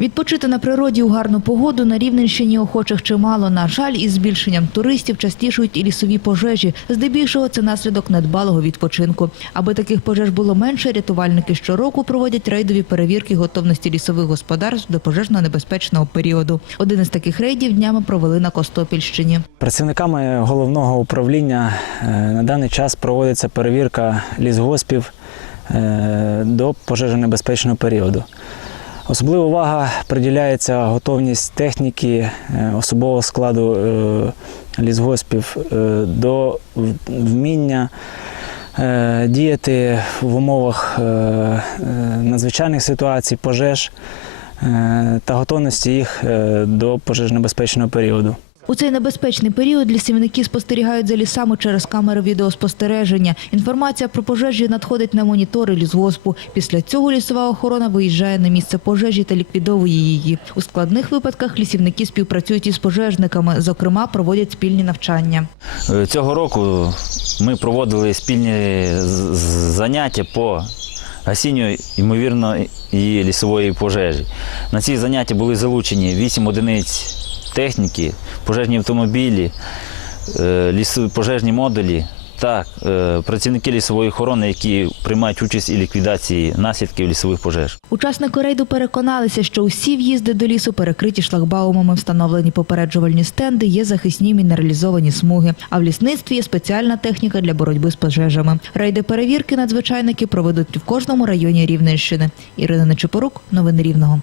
Відпочити на природі у гарну погоду на Рівненщині охочих чимало. На жаль, із збільшенням туристів частішують і лісові пожежі. Здебільшого це наслідок недбалого відпочинку. Аби таких пожеж було менше, рятувальники щороку проводять рейдові перевірки готовності лісових господарств до пожежно-небезпечного періоду. Один із таких рейдів днями провели на Костопільщині. Працівниками головного управління е, на даний час проводиться перевірка лісгоспів е, до пожежонебезпечного періоду. Особлива увага приділяється готовність техніки, е, особового складу е, лісгоспів е, до вміння діяти в умовах надзвичайних ситуацій, пожеж та готовності їх до пожежнебезпечного періоду. У цей небезпечний період лісівники спостерігають за лісами через камери відеоспостереження. Інформація про пожежі надходить на монітори лісгоспу. Після цього лісова охорона виїжджає на місце пожежі та ліквідовує її. У складних випадках лісівники співпрацюють із пожежниками, зокрема, проводять спільні навчання. Е, Цього року ми проводили спільні заняття по гасінню, ймовірно, і лісової пожежі. На ці заняття були залучені 8 одиниць техніки, пожежні автомобілі, е, пожежні модулі та е, працівники лісової охорони, які приймають участь і ліквідації наслідків лісових пожеж. Учасники рейду переконалися, що усі в'їзди до лісу перекриті шлагбаумами, встановлені попереджувальні стенди, є захисні мінералізовані смуги. А в лісництві є спеціальна техніка для боротьби з пожежами. Рейди перевірки надзвичайники проведуть в кожному районі Рівненщини. Ірина Нечипорук, новини Рівного.